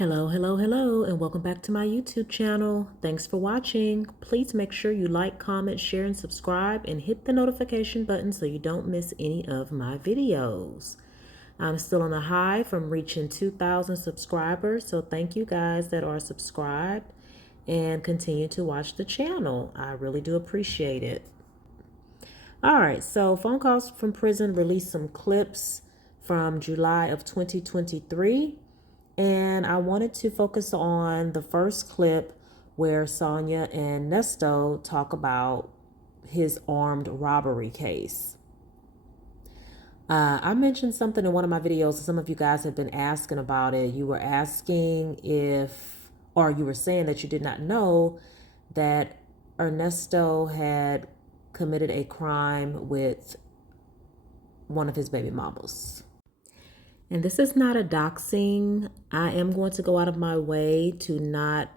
Hello, hello, hello, and welcome back to my YouTube channel. Thanks for watching. Please make sure you like, comment, share, and subscribe, and hit the notification button so you don't miss any of my videos. I'm still on a high from reaching 2,000 subscribers, so thank you guys that are subscribed and continue to watch the channel. I really do appreciate it. All right, so Phone Calls from Prison released some clips from July of 2023. And I wanted to focus on the first clip where Sonya and Nesto talk about his armed robbery case. I mentioned something in one of my videos, and some of you guys have been asking about it. You were asking or you were saying that you did not know that Ernesto had committed a crime with one of his baby mamas. And this is not a doxing. I am going to go out of my way to not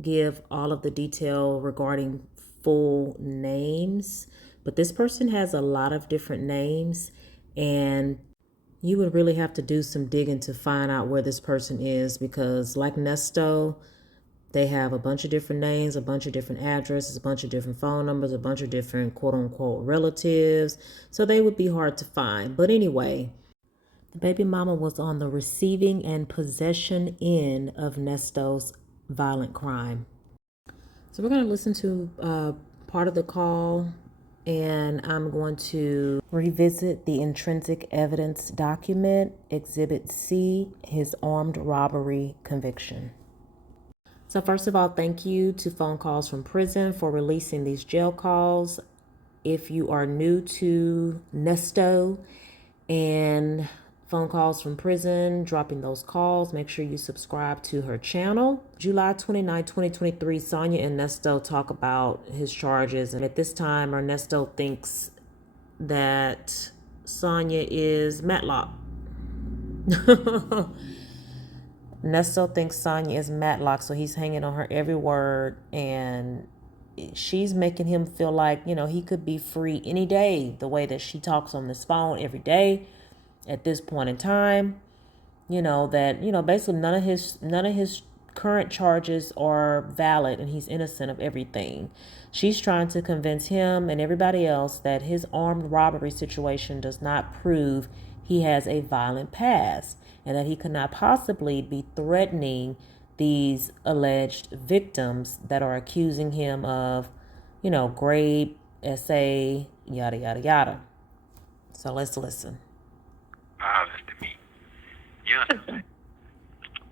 give all of the detail regarding full names, but this person has a lot of different names, and you would really have to do some digging to find out where this person is, because like Nesto, they have a bunch of different names, a bunch of different addresses, a bunch of different phone numbers, a bunch of different quote unquote relatives. So they would be hard to find. But anyway, the baby mama was on the receiving and possession end of Nesto's violent crime. So we're going to listen to part of the call, and I'm going to revisit the intrinsic evidence document, Exhibit C, his armed robbery conviction. So first of all, thank you to Phone Calls from Prison for releasing these jail calls. If you are new to Nesto and Phone Calls from Prison, dropping those calls, make sure you subscribe to her channel. July 29, 2023, Sonya and Nesto talk about his charges. And at this time, Ernesto thinks that Sonya is Matlock. Nesto thinks Sonya is Matlock, so he's hanging on her every word. And she's making him feel like, he could be free any day, the way that she talks on this phone every day. At this point in time, basically none of his current charges are valid, and he's innocent of everything. She's trying to convince him and everybody else that his armed robbery situation does not prove he has a violent past, and that he could not possibly be threatening these alleged victims that are accusing him of, rape, SA, yada, yada, yada. So let's listen. Violence to me. Yeah. Listen,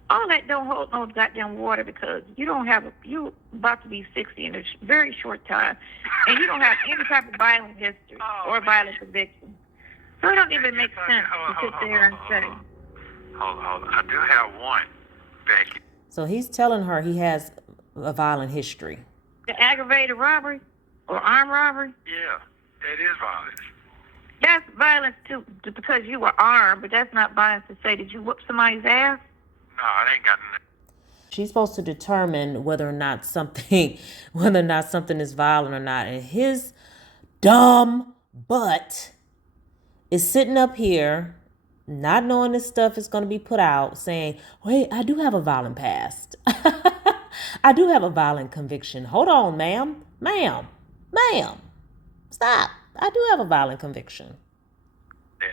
all that don't hold no goddamn water, because you about to be 60 in a very short time, and you don't have any type of violent history or violent conviction. So it don't even make sense to sit there and say. Hold on. I do have one, Becky. So he's telling her he has a violent history. The aggravated robbery or armed robbery? Yeah, it is violence. That's violence too, because you were armed, but that's not violence to say that you whooped somebody's ass. No, it ain't got nothing. She's supposed to determine whether or not something is violent or not. And his dumb butt is sitting up here, not knowing this stuff is going to be put out, saying, wait, I do have a violent past. I do have a violent conviction. Hold on, ma'am. Stop. I do have a violent conviction. No,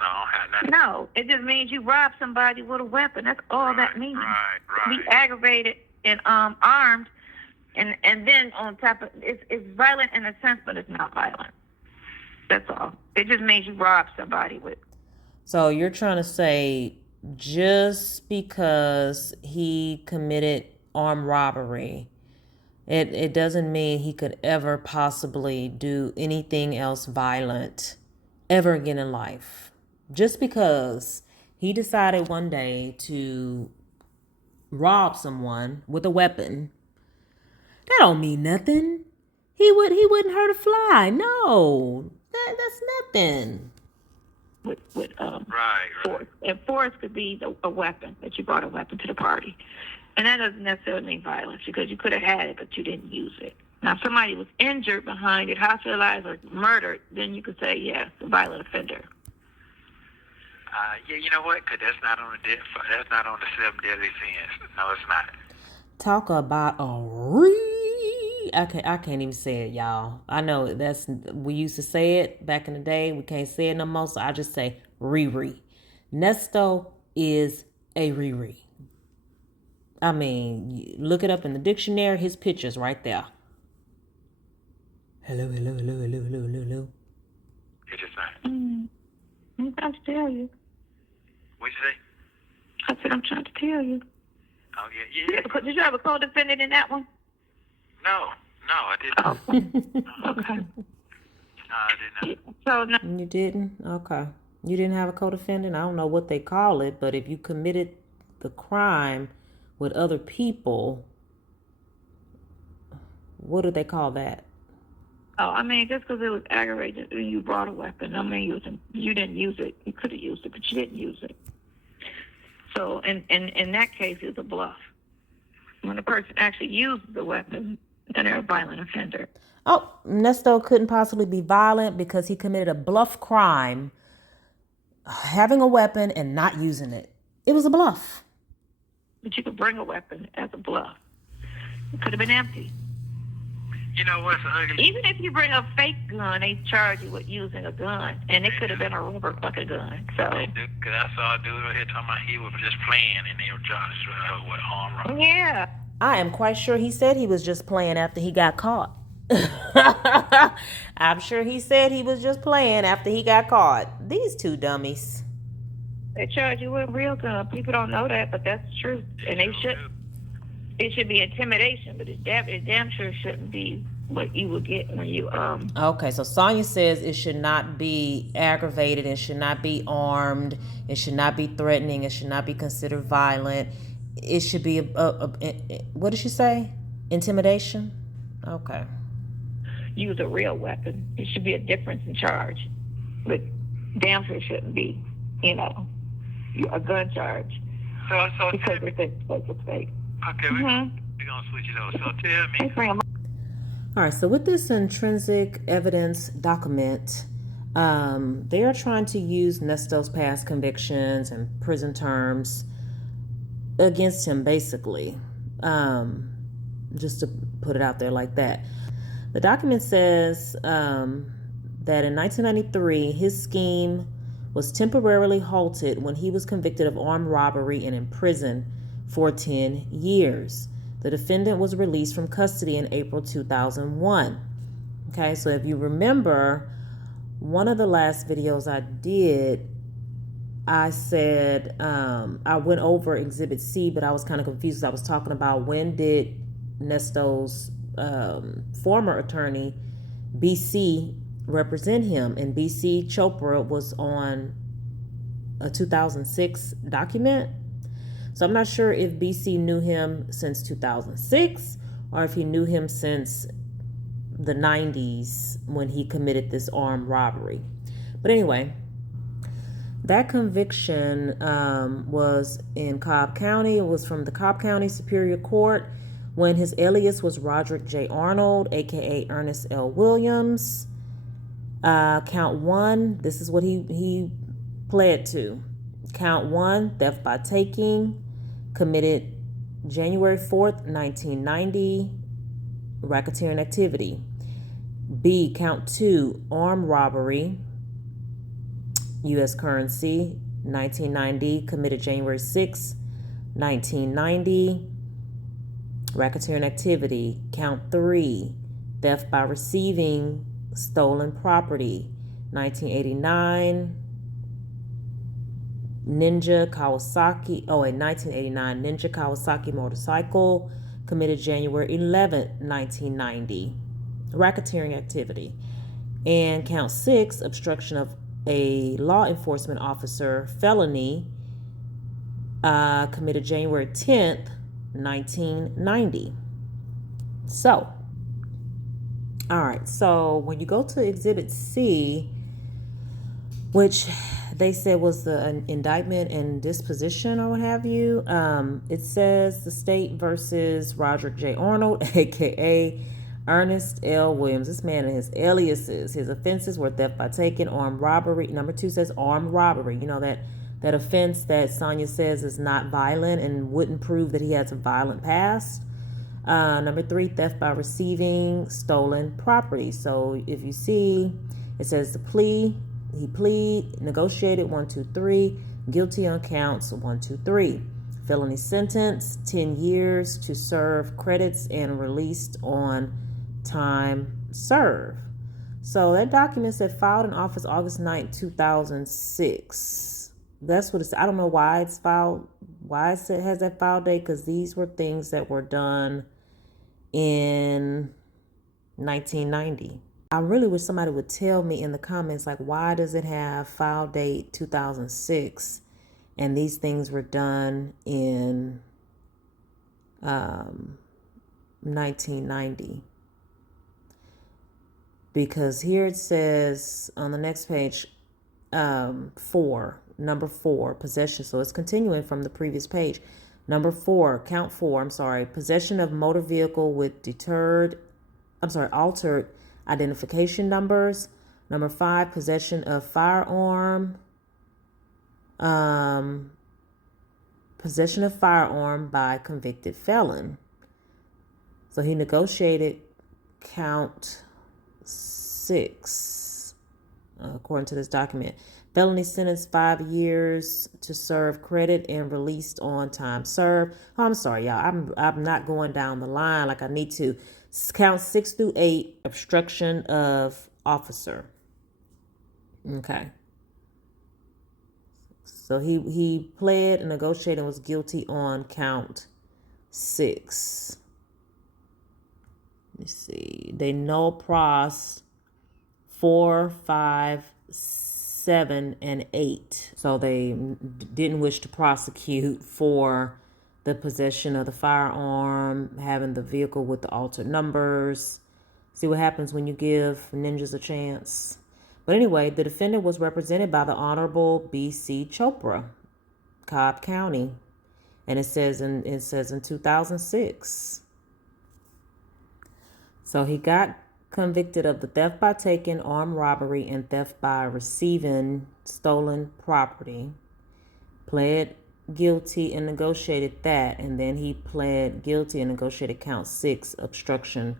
I don't have nothing. No, it just means you robbed somebody with a weapon. That's all that means. Right. Be aggravated and armed, and then on top of it's violent in a sense, but it's not violent. That's all. It just means you robbed somebody with. So you're trying to say just because he committed armed robbery, it doesn't mean he could ever possibly do anything else violent ever again in life. Just because he decided one day to rob someone with a weapon, that don't mean nothing. He wouldn't hurt a fly. No, that's nothing. With Right. force. And force could be a weapon, that you brought a weapon to the party. And that doesn't necessarily mean violence, because you could have had it, but you didn't use it. Now, if somebody was injured behind it, hospitalized or murdered, then you could say, yes, a violent offender. Yeah, you know what? 'Cause that's not on the 7 deadly sins. No, it's not. Talk about I can't even say it, y'all. I know we used to say it back in the day. We can't say it no more, so I just say Riri. Nesto is a Riri. I mean, look it up in the dictionary. His picture's right there. Hello. It's just not. I'm trying to tell you. What'd you say? I said I'm trying to tell you. Oh, yeah. Did you have a co-defendant in that one? No, I didn't. Oh, okay. No, I did not. So no. You didn't? Okay. You didn't have a co-defendant? I don't know what they call it, but if you committed the crime with other people, what do they call that? Oh, I mean, just because it was aggravated and you brought a weapon, I mean, you didn't use it. You could have used it, but you didn't use it. So in that case, it's a bluff. When a person actually uses the weapon, then they're a violent offender. Oh, Nesto couldn't possibly be violent because he committed a bluff crime, having a weapon and not using it. It was a bluff. But you could bring a weapon as a bluff. It could have been empty. You know what's ugly? Even if you bring a fake gun, they charge you with using a gun, and it could have been a rubber fucking gun. So. They do, because I saw a dude right here talking about he was just playing, and they were trying to with arm robbery. Yeah. I am quite sure he said he was just playing after he got caught. I'm sure he said he was just playing after he got caught. These two dummies. They charge you with a real gun. People don't know that, but that's true. And they should. It should be intimidation, but it damn sure shouldn't be what you would get when you Okay, so Sonya says it should not be aggravated, it should not be armed, it should not be threatening, it should not be considered violent. It should be what did she say? Intimidation? Okay. Use a real weapon. It should be a difference in charge, but damn sure shouldn't be, a gun charge. So because it's fake. Okay, we're going to switch it over. So tell me. All right, so with this intrinsic evidence document, they are trying to use Nesto's past convictions and prison terms against him, basically, just to put it out there like that. The document says that in 1993, his scheme was temporarily halted when he was convicted of armed robbery and imprisoned for 10 years. The defendant was released from custody in April 2001. Okay, so if you remember, one of the last videos I did, I said, I went over Exhibit C, but I was kind of confused. I was talking about when did Nesto's former attorney, BC, represent him. And BC Chopra was on a 2006 document. So I'm not sure if BC knew him since 2006 or if he knew him since the 90s when he committed this armed robbery. But anyway, that conviction was in Cobb County. It was from the Cobb County Superior Court when his alias was Roderick J. Arnold, aka Ernest L. Williams. Count 1, this is what he pled to. Count 1, theft by taking, committed January 4th, 1990, racketeering activity. B, count 2, armed robbery, U.S. currency, 1990, committed January 6th, 1990, racketeering activity. Count 3, theft by receiving stolen property, 1989, Ninja Kawasaki, 1989, Ninja Kawasaki motorcycle, committed January 11th, 1990, racketeering activity. And count 6, obstruction of a law enforcement officer, felony, committed January 10th, 1990. So, all right, so when you go to Exhibit C, which they said was the indictment and disposition or what have you, it says the state versus Roderick J. Arnold, aka Ernest L. Williams. This man and his aliases. His offenses were theft by taking, armed robbery. Number 2 says armed robbery. You know that That offense that Sonya says is not violent and wouldn't prove that he has a violent past. Number 3, theft by receiving stolen property. So if you see, it says he negotiated 1, 2, 3, guilty on counts 1, 2, 3. Felony sentence, 10 years to serve credits and released on time served. So that document said filed in office August 9, 2006. That's what it's, I don't know why it's filed, why it has that file date, because these were things that were done in 1990. I really wish somebody would tell me in the comments, like, why does it have file date 2006 and these things were done in 1990? Because here it says on the next page, number 4, possession. So it's continuing from the previous page. Number 4, count 4, possession of motor vehicle with altered identification numbers. Number 5, possession of firearm. Possession of firearm by convicted felon. So he negotiated count 6, according to this document. Felony sentence 5 years to serve credit and released on time served. Oh, I'm sorry, y'all. I'm not going down the line like I need to. Count 6 through 8, obstruction of officer. Okay. So he pled and negotiated and was guilty on count 6. Let me see. They null pros 4, 5, 7, and 8. So they didn't wish to prosecute for the possession of the firearm, having the vehicle with the altered numbers. See what happens when you give ninjas a chance. But anyway, the defendant was represented by the Honorable B.C. Chopra, Cobb County. And it says in 2006. So he got convicted of the theft by taking, armed robbery, and theft by receiving stolen property. Pled guilty and negotiated that. And then he pled guilty and negotiated count 6, obstruction,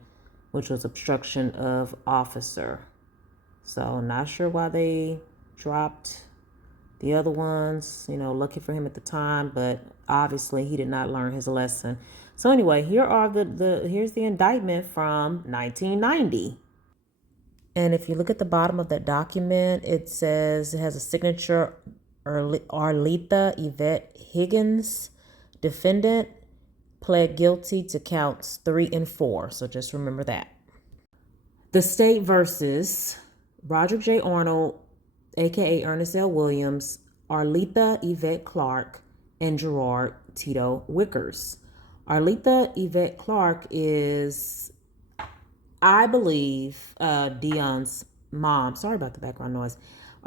which was obstruction of officer. So not sure why they dropped the other ones, lucky for him at the time, but obviously he did not learn his lesson. So anyway, here's the indictment from 1990. And if you look at the bottom of that document, it says it has a signature, Arletha Yvette Higgins, defendant, pled guilty to counts 3 and 4. So just remember that. The state versus Roger J. Arnold, a.k.a. Ernest L. Williams, Arletha Yvette Clark, and Gerard Tito Wickers. Arletha Yvette Clark is, I believe, Dion's mom. Sorry about the background noise.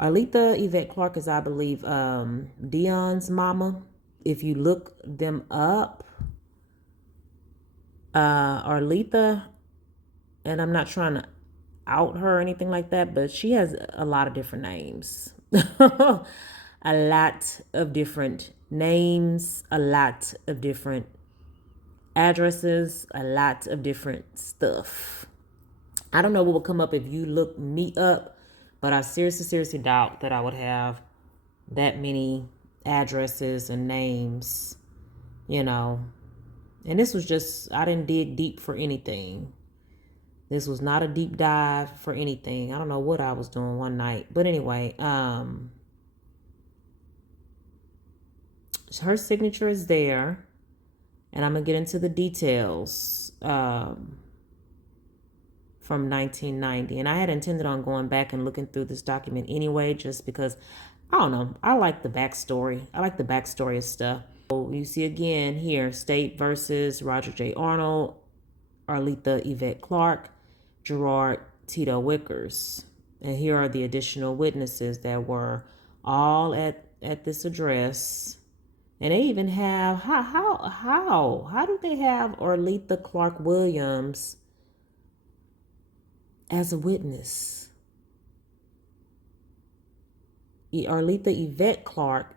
Arletha Yvette Clark is, I believe, Dion's mama. If you look them up, Arletha, and I'm not trying to out her or anything like that, but she has a lot of different names. A lot of different names, a lot of different addresses, a lot of different stuff. I don't know what will come up if you look me up, but I seriously doubt that I would have that many addresses and names, And this was just, I didn't dig deep for anything. This was not a deep dive for anything. I don't know what I was doing one night. But anyway, her signature is there. And I'm going to get into the details from 1990. And I had intended on going back and looking through this document anyway, just because, I don't know, I like the backstory. I like the backstory of stuff. So you see again here, state versus Roger J. Arnold, Arletha Yvette Clark, Gerard Tito Wickers. And here are the additional witnesses that were all at this address. And they even have, how do they have Arletha Clark Williams as a witness? Arletha Yvette Clark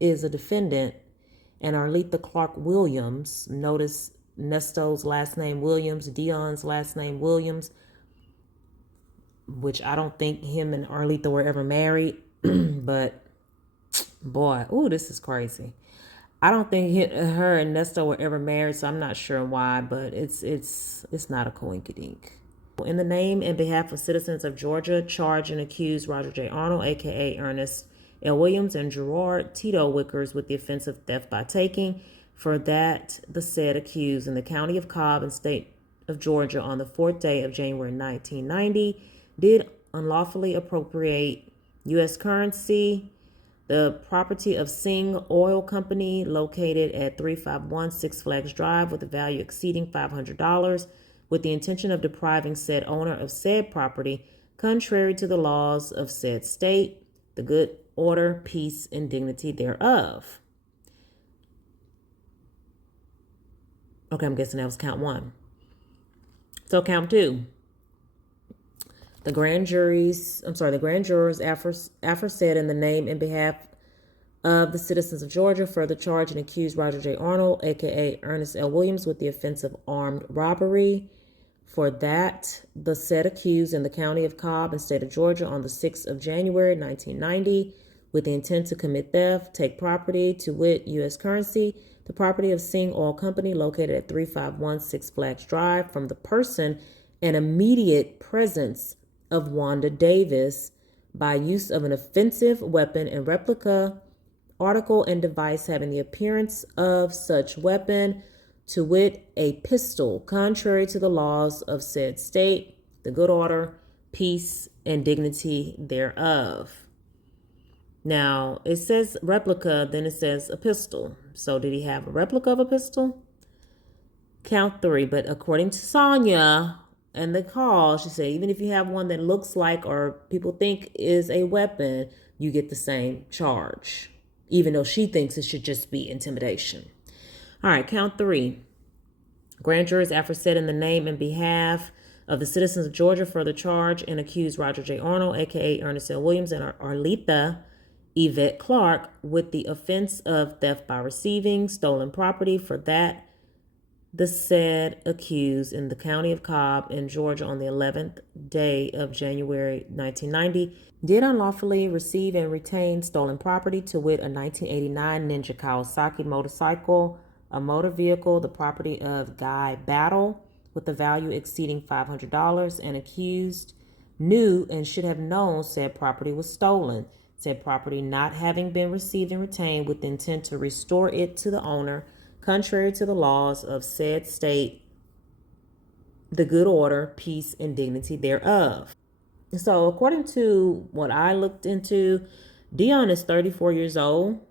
is a defendant, and Arletha Clark Williams, notice Nesto's last name Williams, Dion's last name Williams, which I don't think him and Arletha were ever married, but boy, ooh, this is crazy. I don't think her and Nesto were ever married, so I'm not sure why, but it's not a coinkydink. In the name and behalf of citizens of Georgia, charge and accuse Roger J. Arnold, aka Ernest L. Williams, and Gerard Tito Wickers with the offense of theft by taking. For that, the said accused in the county of Cobb and state of Georgia on the 4th day of January 1990 did unlawfully appropriate U.S. currency, the property of Singh Oil Company located at 351 Six Flags Drive with a value exceeding $500 with the intention of depriving said owner of said property, contrary to the laws of said state, the good order, peace, and dignity thereof. Okay, I'm guessing that was count one. So count two. The grand jurors aforesaid in the name and behalf of the citizens of Georgia further charge and accuse Roger J. Arnold, aka Ernest L. Williams, with the offense of armed robbery. For that, the said accused in the county of Cobb and state of Georgia on the 6th of January 1990 with the intent to commit theft, take property, to wit, U.S. currency, the property of Singh Oil Company located at 351 Six Flags Drive from the person and immediate presence of Wanda Davis by use of an offensive weapon and replica, article, and device having the appearance of such weapon, to wit, a pistol, contrary to the laws of said state, the good order, peace, and dignity thereof. Now, it says replica, then it says a pistol. So did he have a replica of a pistol? Count three. But according to Sonya and the call, she said, even if you have one that looks like or people think is a weapon, you get the same charge, even though she thinks it should just be intimidation. All right, count three. Grand jurors aforesaid in the name and behalf of the citizens of Georgia further charge and accuse Roger J. Arnold, aka Ernest L. Williams, and Arletha Yvette Clark with the offense of theft by receiving stolen property. For that, the said accused in the county of Cobb in Georgia on the 11th day of January 1990 did unlawfully receive and retain stolen property, to wit, a 1989 Ninja Kawasaki motorcycle, a motor vehicle, the property of Guy Battle, with the value exceeding $500, and accused knew and should have known said property was stolen, said property not having been received and retained with the intent to restore it to the owner, contrary to the laws of said state, the good order, peace, and dignity thereof. So according to what I looked into, Dion is 34 years old.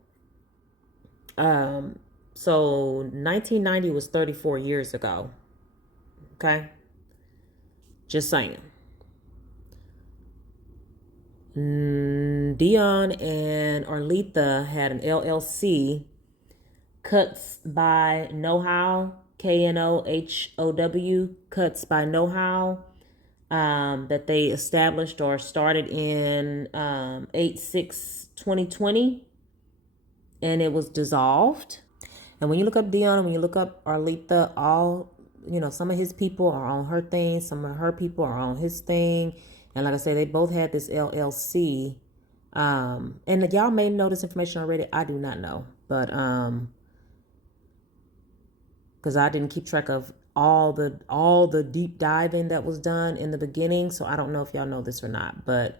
So 1990 was 34 years ago. Okay. Just saying. Dion and Arletha had an LLC, Cuts by Know-How, Knohow, Cuts by Know-How, that they established or started in 8/6/2020, and it was dissolved. And when you look up Dion and when you look up Arletha, all, some of his people are on her thing, some of her people are on his thing. And like I said, they both had this LLC. And y'all may know this information already. I do not know. But because I didn't keep track of all the deep diving that was done in the beginning. So I don't know if y'all know this or not. But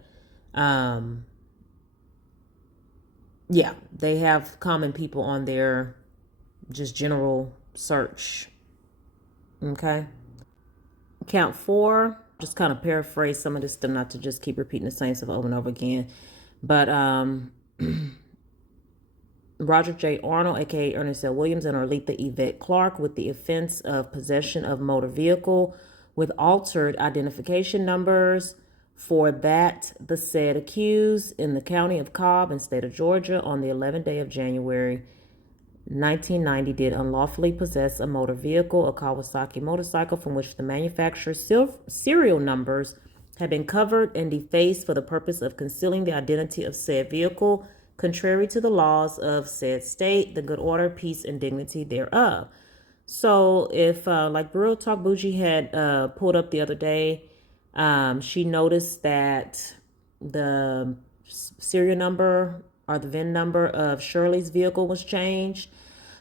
yeah, they have common people on their just general search. Okay. Count four. Just kind of paraphrase some of this stuff, not to just keep repeating the same stuff over and over again. But Roger J. Arnold, aka Ernest L. Williams, and Arletha Yvette Clark with the offense of possession of motor vehicle with altered identification numbers. For that, the said accused in the county of Cobb and state of Georgia on the 11th day of January 1990 did unlawfully possess a motor vehicle, a Kawasaki motorcycle, from which the manufacturer's serial numbers have been covered and defaced for the purpose of concealing the identity of said vehicle, contrary to the laws of said state, the good order, peace, and dignity thereof. So if like Real Talk Bougie had pulled up the other day, she noticed that the serial number or the VIN number of Shirley's vehicle was changed.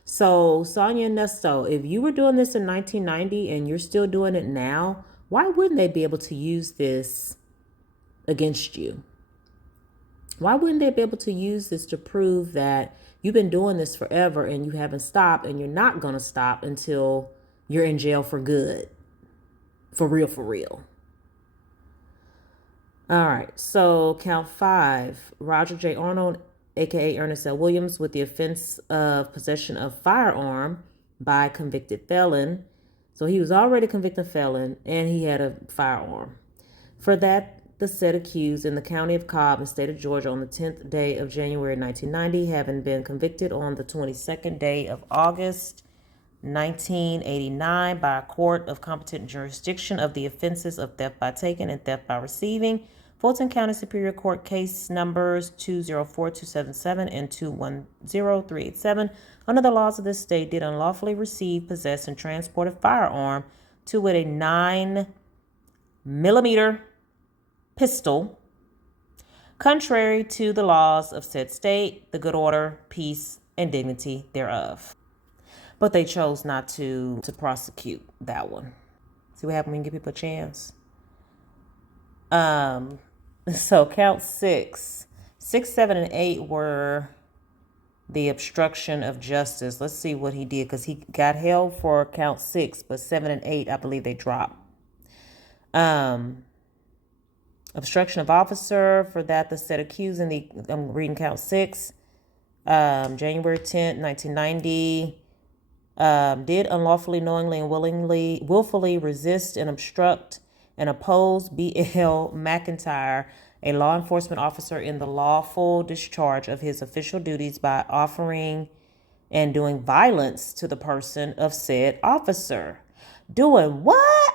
So Sonya and Nesto, if you were doing this in 1990 and you're still doing it now, why wouldn't they be able to use this against you? Why wouldn't they be able to use this to prove that you've been doing this forever and you haven't stopped and you're not going to stop until you're in jail for good? For real, for real. All right. So count 5, Roger J. Arnold, a.k.a. Ernest L. Williams, with the offense of possession of firearm by convicted felon. So he was already a convicted felon and he had a firearm. For that, the said accused in the county of Cobb and state of Georgia on the 10th day of January 1990, having been convicted on the 22nd day of August 1989 by a court of competent jurisdiction of the offenses of theft by taking and theft by receiving. Fulton County Superior Court case numbers 204277 and 210387. Under the laws of this state, did unlawfully receive, possess, and transport a firearm, to wit a 9mm pistol, contrary to the laws of said state, the good order, peace, and dignity thereof. But they chose not to prosecute that one. See what happened when you give people a chance? So count 6, 7, and 8 were the obstruction of justice. Let's see what he did, because he got held for count 6, but 7 and 8, I believe they dropped. Obstruction of officer, for that the said accused in the, I'm reading count 6, January 10th, 1990, did unlawfully, knowingly, and willfully resist and obstruct and oppose B.L. McIntyre, a law enforcement officer, in the lawful discharge of his official duties by offering and doing violence to the person of said officer. Doing what?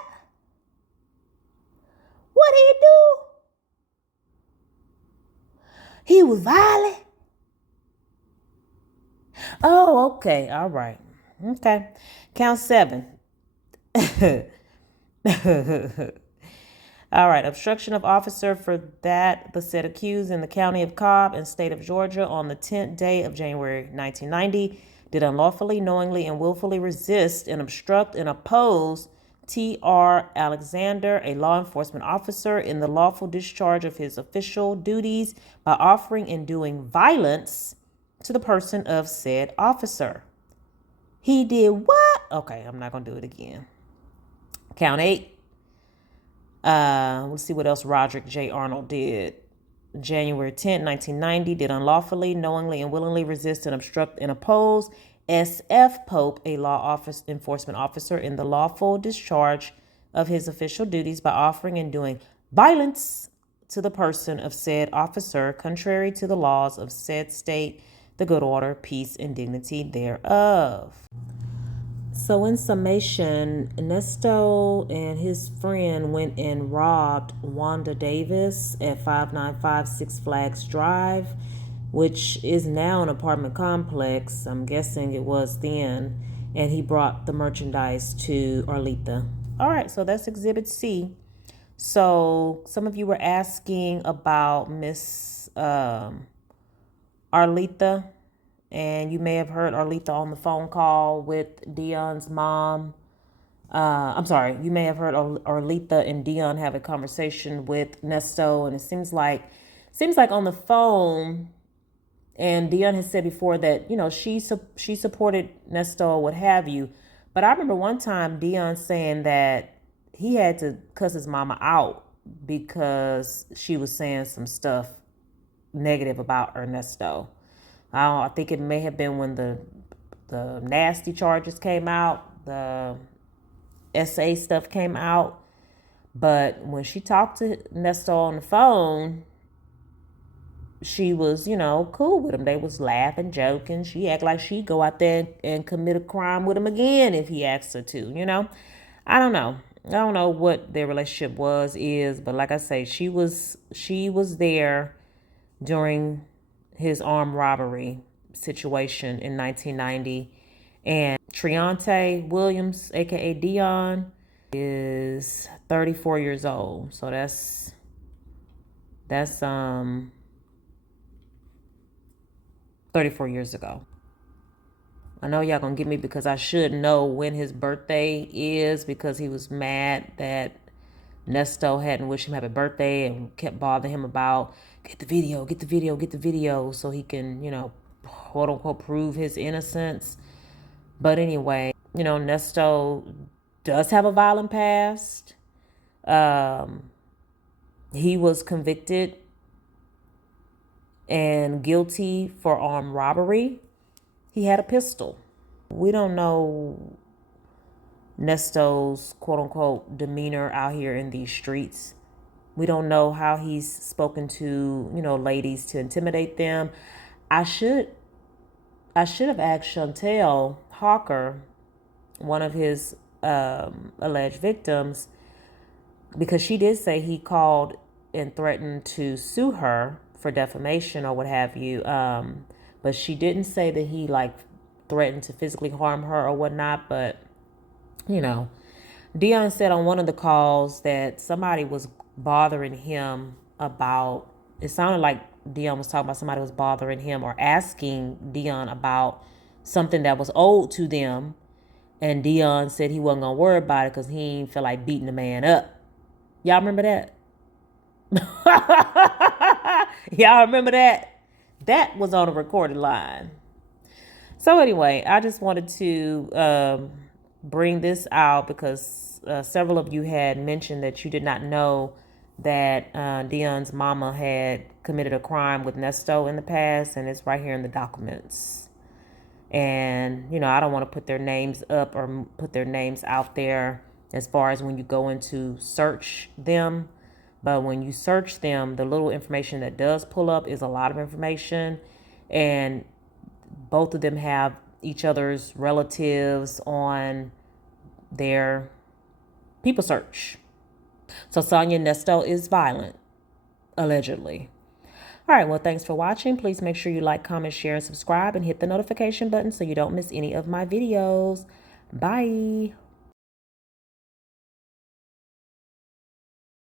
What did he do? He was violent. Oh, okay. All right. Okay. Count 7. All right. Obstruction of officer, for that the said accused in the county of Cobb and state of Georgia on the 10th day of January 1990 did unlawfully, knowingly, and willfully resist and obstruct and oppose T.R. Alexander, a law enforcement officer, in the lawful discharge of his official duties by offering and doing violence to the person of said officer. He did what? Okay, I'm not going to do it again. Count 8. Let's see what else Roderick J. Arnold did. January 10, 1990, did unlawfully, knowingly, and willingly resist and obstruct and oppose S.F. Pope, a law enforcement officer, in the lawful discharge of his official duties by offering and doing violence to the person of said officer, contrary to the laws of said state, the good order, peace, and dignity thereof. So in summation, Nesto and his friend went and robbed Wanda Davis at 595 Six Flags Drive, which is now an apartment complex. I'm guessing it was then. And he brought the merchandise to Arleta. All right, so that's Exhibit C. So some of you were asking about Miss Arleta. And you may have heard Arleta on the phone call with Dion's mom. You may have heard Arleta and Dion have a conversation with Nesto, and it seems like on the phone, and Dion has said before that, you know, she supported Nesto, what have you. But I remember one time Dion saying that he had to cuss his mama out because she was saying some stuff negative about Ernesto. I think it may have been when the nasty charges came out, the SA stuff came out. But when she talked to Nesto on the phone, she was, you know, cool with him. They was laughing, joking. She act like she'd go out there and commit a crime with him again if he asked her to, you know. I don't know what their relationship is, but like I say, she was there during his armed robbery situation in 1990. And Treonte Williams, aka Dion, is 34 years old. So that's 34 years ago. I know y'all gonna get me because I should know when his birthday is, because he was mad that Nesto hadn't wished him happy birthday and kept bothering him about get the video so he can, quote unquote, prove his innocence. But anyway, Nesto does have a violent past. He was convicted and guilty for armed robbery. He had a pistol. We don't know Nesto's quote unquote demeanor out here in these streets. We don't know how he's spoken to, ladies to intimidate them. I should have asked Chantel Hawker, one of his alleged victims, because she did say he called and threatened to sue her for defamation or what have you. But she didn't say that he threatened to physically harm her or whatnot. But, Dion said on one of the calls that somebody was bothering him about, it sounded like Dion was talking about somebody was bothering him or asking Dion about something that was owed to them. And Dion said he wasn't going to worry about it because he didn't feel like beating the man up. Y'all remember that? Y'all remember that? That was on a recorded line. So anyway, I just wanted to bring this out because several of you had mentioned that you did not know that Dion's mama had committed a crime with Nesto in the past, and it's right here in the documents. And, I don't want to put their names up or put their names out there as far as when you go into search them. But when you search them, the little information that does pull up is a lot of information. And both of them have each other's relatives on their people search. So Sonya Nesto is violent, allegedly. All right, well, thanks for watching. Please make sure you like, comment, share, and subscribe, and hit the notification button so you don't miss any of my videos. Bye.